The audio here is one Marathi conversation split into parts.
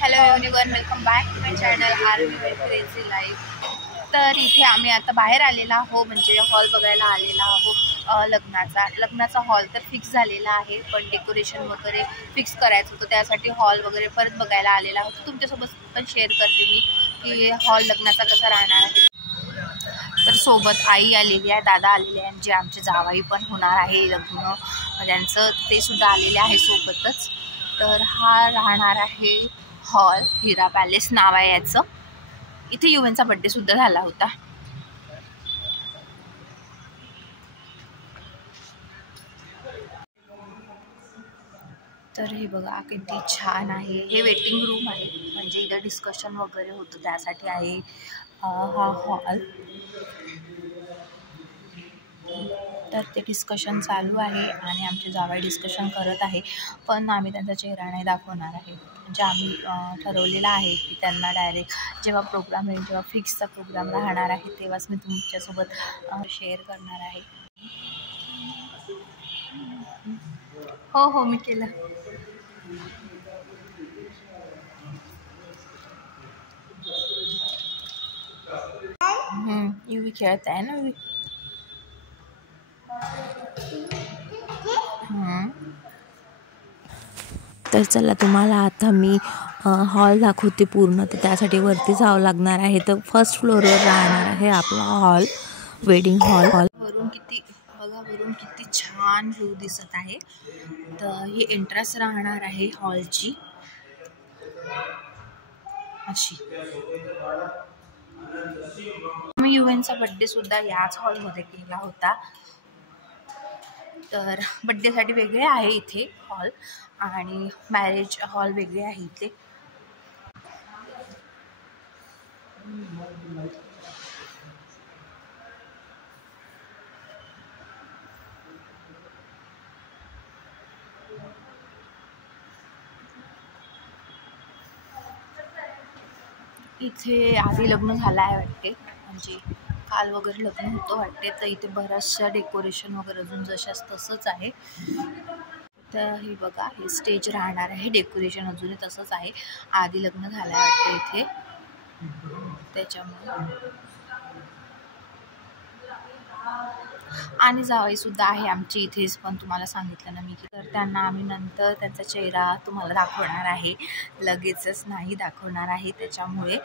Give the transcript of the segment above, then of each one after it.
Hello everyone, welcome back to my channel army with crazy life. तर इथे आम्ही आता बाहेर आलेला आहो, म्हणजे हॉल बघायला आलेला आहो लग्नाचा हॉल तर फिक्स झालेला आहे, पण डेकोरेशन वगैरे फिक्स करायचं होतं, त्यासाठी हॉल वगैरे परत बघायला आलेला आहोत. तुमच्यासोबत पण शेअर करते मी की हॉल लग्नाचा कसा राहणार आहे. तर सोबत आई आलेली आहे, दादा आलेले आहे, जे आमचे जावाई पण होणार आहे लग्न त्यांचं, ते सुद्धा आलेले आहे सोबतच. तर हा राहणार आहे हॉल, हिरा पॅलेस नाव आहे याचं. इथे युवनचा बर्थडे सुद्धा झाला होता. तर हे बघा किती छान आहे. हे वेटिंग रूम आहे, म्हणजे इथं डिस्कशन वगैरे होतं त्यासाठी आहे हा हॉल. तर ते डिस्कशन चालू आहे आणि आमचे जावई डिस्कशन करत आहे, पण आम्ही त्यांचा चेहरा नाही दाखवणार आहे. म्हणजे आम्ही ठरवलेलं आहे की त्यांना डायरेक्ट जेव्हा प्रोग्राम येईल, जेव्हा फिक्सचा प्रोग्राम राहणार आहे, तेव्हाच मी तुमच्यासोबत शेअर करणार आहे. हो हो, मी केलं. युवी खेळत आहे ना. तर चला, तुम्हाला आता मी हॉल दाखवते पूर्ण. तर त्यासाठी वरती जावं लागणार आहे. तर फर्स्ट फ्लोअरवर राहणार आहे आपला हॉल, वेडिंग हॉल. वरून किती छान व्ह्यू दिसत आहे. तर ही एंट्रन्स राहणार आहे हॉलची अशी. मी युएनचा बर्थडे सुद्धा याच हॉलमध्ये केला होता. तर बड्डेसाठी वेगळे आहे इथे हॉल, आणि मॅरेज हॉल वेगळे आहे इथे. इथे आधी लग्न झालं आहे वाटते, म्हणजे काल वगैरे लग्न होतं वाटते. तर इथे बऱ्याचशा डेकोरेशन वगैरे अजून जशाच तसंच आहे. तर हे बघा, हे स्टेज राहणार आहे, डेकोरेशन अजूनही तसंच आहे. आधी लग्न झालं आहे वाटते इथे, त्याच्यामुळे. आणि जावई सुद्धा आहे आमची इथेच, पण तुम्हाला सांगितलं ना मी की तर त्यांना आम्ही नंतर त्यांचा चेहरा तुम्हाला दाखवणार आहे, लगेचच नाही दाखवणार आहे, त्याच्यामुळे.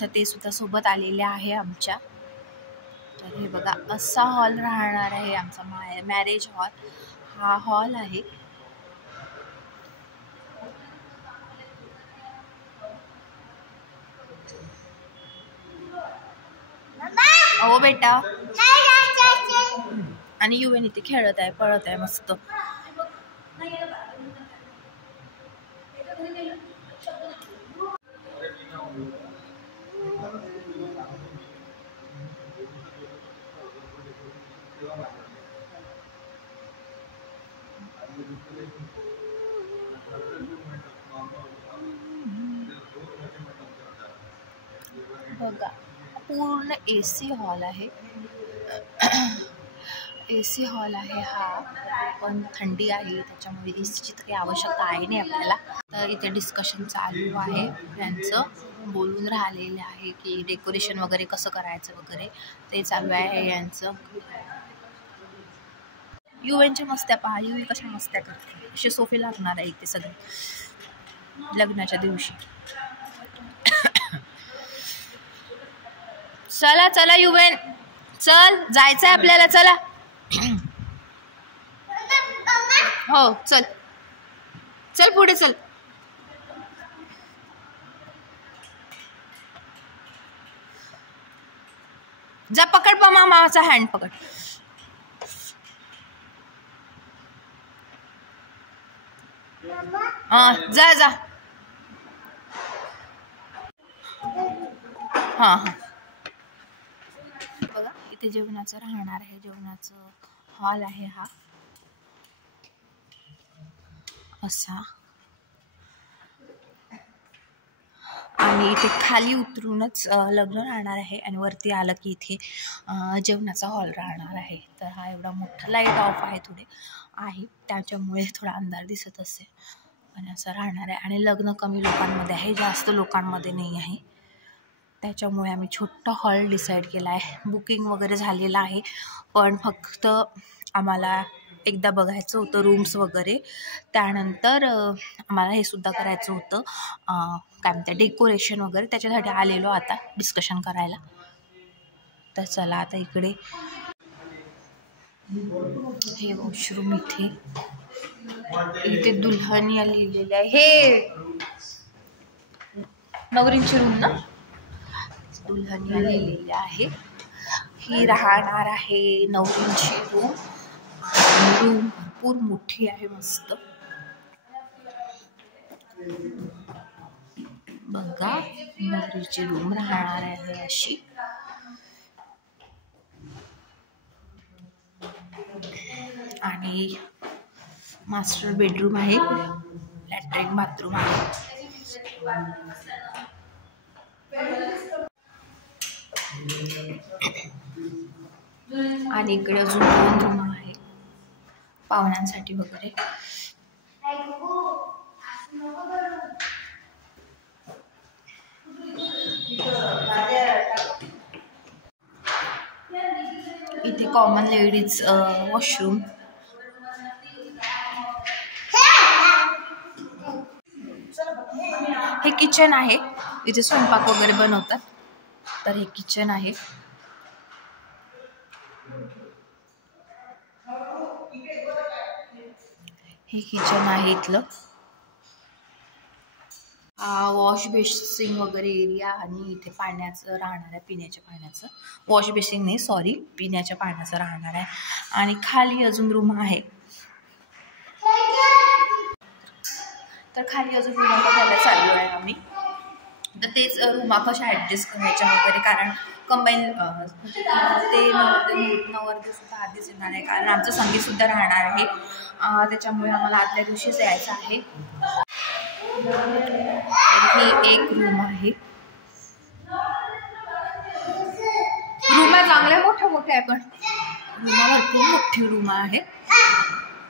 तर ते सुद्धा सोबत आलेले आहे आमच्या. तर हे बघा, असा हॉल राहणार आहे आमचा मॅरेज हॉल. हा हॉल आहे. हो बेटा. आणि युवन इथे खेळत आहे, पळत आहे मस्त. बघा, पूर्ण AC हॉल आहे. AC हॉल आहे हा, पण थंडी आहे त्याच्यामुळे ACची तर काही आवश्यकता आहे नाही आपल्याला. तर इथे डिस्कशन चालू आहे, त्यांचं बोलून राहिलेले आहे की डेकोरेशन वगैरे कसं करायचं वगैरे, ते चालू आहे यांचं. युएनच्या मस्त्या पहा, युएन कशा मस्त्या करते. असे सोफे लागणार आहे इथे सगळे लग्नाच्या दिवशी. चला चला युवेन, चल, जायचंय आपल्याला, चला. हो, चल चल पुढे चल. जा, पकड मामाचा हँड पकड. जा जा. हा हा. बघा, इथे जेवणाचं राहणार आहे, जेवणाचं हॉल आहे हा असा. आणि इथे खाली उतरूनच लग्न राहणार आहे, आणि वरती आलं की इथे जेवणाचा हॉल राहणार आहे. तर हा एवढा मोठा, लाईट ऑफ आहे थोडे आहे त्याच्यामुळे थोडा अंधार दिसत असेल पण असं राहणार आहे. आणि लग्न कमी लोकांमध्ये आहे, जास्त लोकांमध्ये नाही आहे. त्याच्यामुळे आम्ही छोटा हॉल डिसाईड केला आहे. बुकिंग वगैरे झालेलं आहे, पण फक्त आम्हाला एकदा बघायचं होतं रूम्स वगैरे. त्यानंतर आम्हाला हे सुद्धा करायचं होतं, काय म्हणते, डेकोरेशन वगैरे. त्याच्यासाठी आलेलो आता डिस्कशन करायला. तर चला आता इकडे हे वॉशरूम, इथे दुल्हनिया लिहिलेलं आहे. हे नवरींची रूम ना, दुल्हनिया लिहिलेली आहे. ही राहणार आहे नवरींची रूम. रूम भरपूर मोठी आहे, मस्त बघा. नवरीची रूम राहणार आहे अशी. आणि मास्टर बेडरूम आहे, लॅट्रिन बाथरूम आहे. आणि इकडे अजून 2 रूम आहे पाहुण्यांसाठी वगैरे. इथे कॉमन लेडीज वॉशरूम. हे किचन आहे, इथे स्वयंपाक वगैरे बनवतात. तर हे किचन आहे. हे किचन आहे इथलं. वॉश बेसिंग वगैरे एरिया. आणि इथे पाण्याचं राहणार आहे, पिण्याच्या पाण्याचं. वॉश बेसिंग नाही, सॉरी, पिण्याच्या पाण्याचं राहणार आहे. आणि खाली अजून रूम आहे. तर खाली अजून रूम बघायला चाललो आहे आम्ही. तर तेच रूमा कशा ॲडजस्ट करायच्या वगैरे, कारण कंबाईन ते नवरदेव सुद्धा आधीच येणार आहे, कारण आमचं संगीतसुद्धा राहणार आहे. त्याच्यामुळे आम्हाला आदल्या दिवशीच यायचं आहे. ही एक रूम आहे. रूमा चांगल्या मोठ्या मोठ्या आहे, पण रूमा भरपूर मोठी रूम आहे.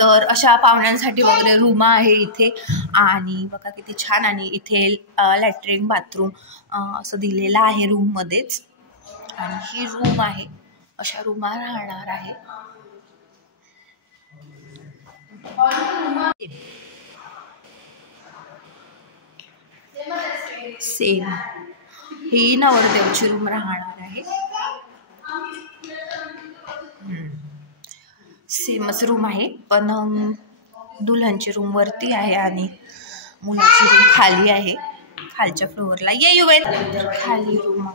तर अशा पाहुण्यांसाठी वगैरे रूम आहे इथे. आणि बघा किती छान. आणि इथे लॅट्रिन बाथरूम असं दिलेलं आहे रूममध्येच. आणि ही रूम आहे, अशा रूमा राहणार आहे. सेम ही नवरदेवची रूम राहणार आहे. सेमच रूम आहे, पण दुल्हनची रूम वरती आहे आणि मुलाची रूम खाली आहे, खालच्या फ्लोअरला. ये युवेन, खाली रूम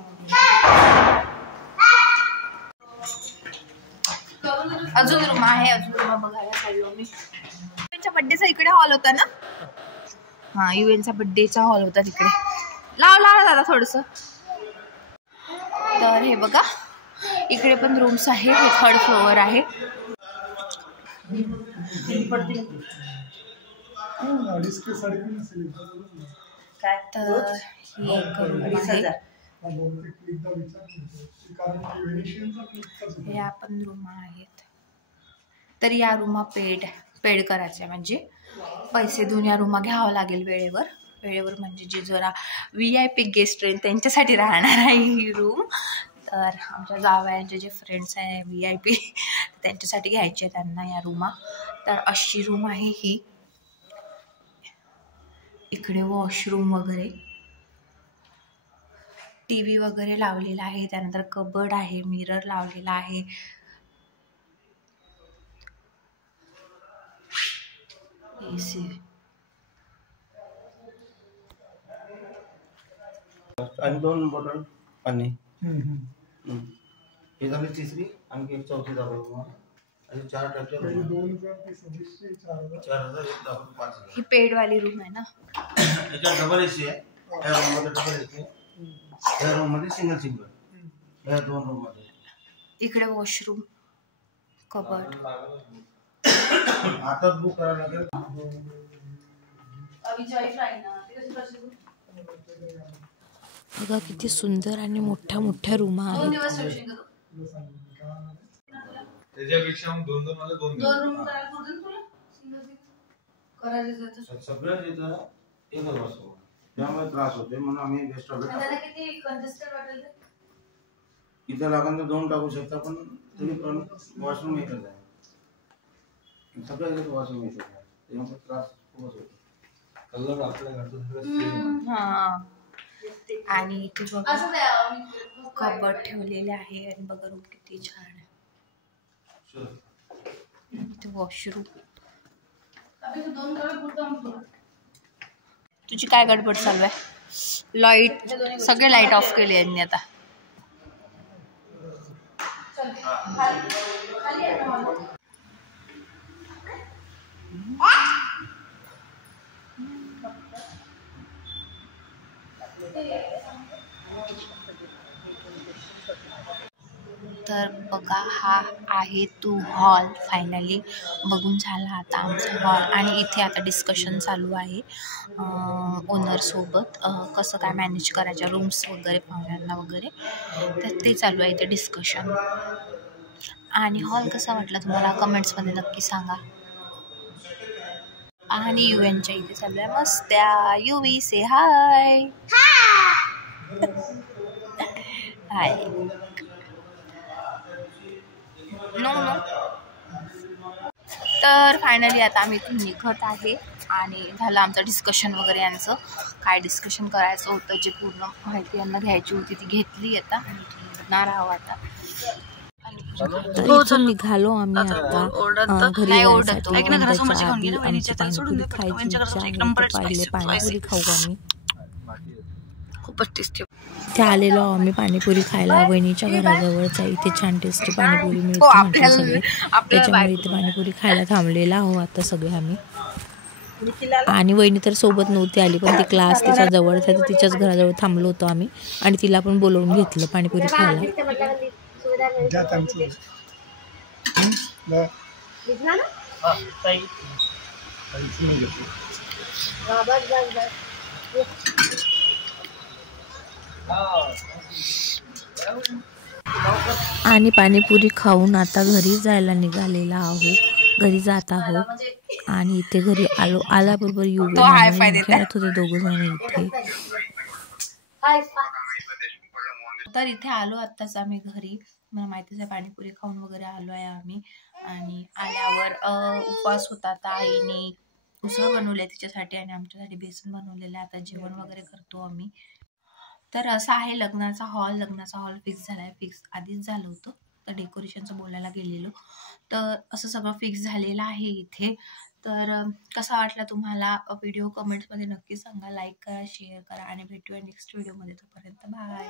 अजून रूम आहे. अजून रूम बघायला चाललो मी. युवेनच्या बड्डेचा इकडे हॉल होता ना. हा, युवेनचा बड्डेचा हॉल होता तिकडे. लाव दादा थोडस. तर हे बघा, इकडे पण रूम्स आहे. हे 3rd फ्लोअर आहे. काय तर हे आपण रूम आहेत. तर या रूमा पेड करायच्या, म्हणजे पैसे देऊन या रूमा घ्यावं लागेल वेळेवर म्हणजे जे जरा VIP गेस्ट आहेत त्यांच्यासाठी राहणार आहे ही रूम. तर आमच्या जावयांचे जे फ्रेंड्स आहे VIP, त्यांच्यासाठी घ्यायचे त्यांना या रूमा. तर अशी रूम आहे ही. इकडे वॉशरूम वगैरे, TV वगैरे लावलेला आहे. त्यानंतर कबर्ड आहे, मिरर लावलेला आहे. AC. आणि 2 बॉटल पाणी. हे झाली तिसरी, आणखी एक चौथी दाखवतो. आणि 4 टाक्या. 4,000 ही पेडवाली रूम आहे ना. याच्यात डबल AC आहे. या रूममध्ये डबल AC आहे. या रूममध्ये सिंगल. या 2 रूममध्ये. इकडे वॉशरूम, कबर्ड. आताच बुक करायला लागेल. बघा किती सुंदर आणि मोठ्या रूम आहेत. त्याच्यापेक्षा 2 मला 2 रूम सगळं तिथं एकच वाजता त्यामुळे त्रास होते म्हणून आम्ही बेस्ट ऑफ इथं लागून तर 2 टाकू शकता पण तरी पण वॉशरूम एकच आहे सगळं इथं वॉशरूम एकच आहे त्यामुळे त्रास खूपच होतो कलर आपल्या घरचं हा आणि इथे बघा कबड ठेवलेले आहे आणि बघा रूम किती छान आहे इथे वॉशरूम तुझी काय गडबड चालू आहे लाईट सगळे लाईट ऑफ केले यांनी आता तर बघा हा आहे तो हॉल फायनली बघून झाला आता आमचा हॉल आणि इथे आता डिस्कशन चालू आहे ओनरसोबत कसं काय मॅनेज करायच्या रूम्स वगैरे पाहुण्यांना वगैरे तर ते चालू आहे इथे डिस्कशन आणि हॉल कसा वाटला तुम्हाला कमेंट्समध्ये नक्की सांगा आणि युएनच्या इथे चालू आहे मस्त्या युवी से हाय हाय नो तर फायनली आता आम्ही इथून निघत आहे आणि झालं आमचं डिस्कशन वगैरे यांचं काय डिस्कशन करायचं होतं जे पूर्ण माहिती यांना घ्यायची होती ती घेतली आता आणि इथून निघणार आहोत आता इथून निघालो आम्ही आता घरी पाणीपुरी खाऊ आम्ही खूपच टेस्टी ते आलेलो आम्ही पाणीपुरी खायला वहिनीच्या घराजवळच आहे इथे छान टेस्टी पाणीपुरी मिळते सगळे त्याच्यामुळे इथे पाणीपुरी खायला थांबलेला आहो आता सगळे आम्ही आणि वहिनी तर सोबत नव्हती आली पण ती क्लास तिच्या जवळच आहे तर तिच्याच घराजवळ थांबलो होतो आम्ही आणि तिला पण बोलवून घेतलं पाणीपुरी खायला आणि पाणीपुरी खाऊन आता घरी जायला निघालेला आहोत घरी जात आहोत आणि इथे घरी आल्याबरोबर युवी खेळत होते दोघं जण इथे तर इथे आलो आत्ताच आम्ही घरी मला माहितीच आहे पाणीपुरी खाऊन वगैरे आलो आहे आम्ही आणि आल्यावर उपवास होता आता आईने उसळ बनवली तिच्यासाठी आणि आमच्यासाठी बेसन बनवलेलं आहे आता जेवण वगैरे करतो आम्ही तर असा आहे लग्नाचा हॉल फिक्स झाला आहे फिक्स आधीच झालं होतं तर डेकोरेशनचं बोलायला गेलेलो तर असं सगळं फिक्स झालेलं आहे इथे तर कसा वाटला तुम्हाला व्हिडिओ कमेंट्समध्ये नक्की सांगा लाईक करा शेअर करा आणि भेटूया नेक्स्ट व्हिडिओमध्ये तोपर्यंत बाय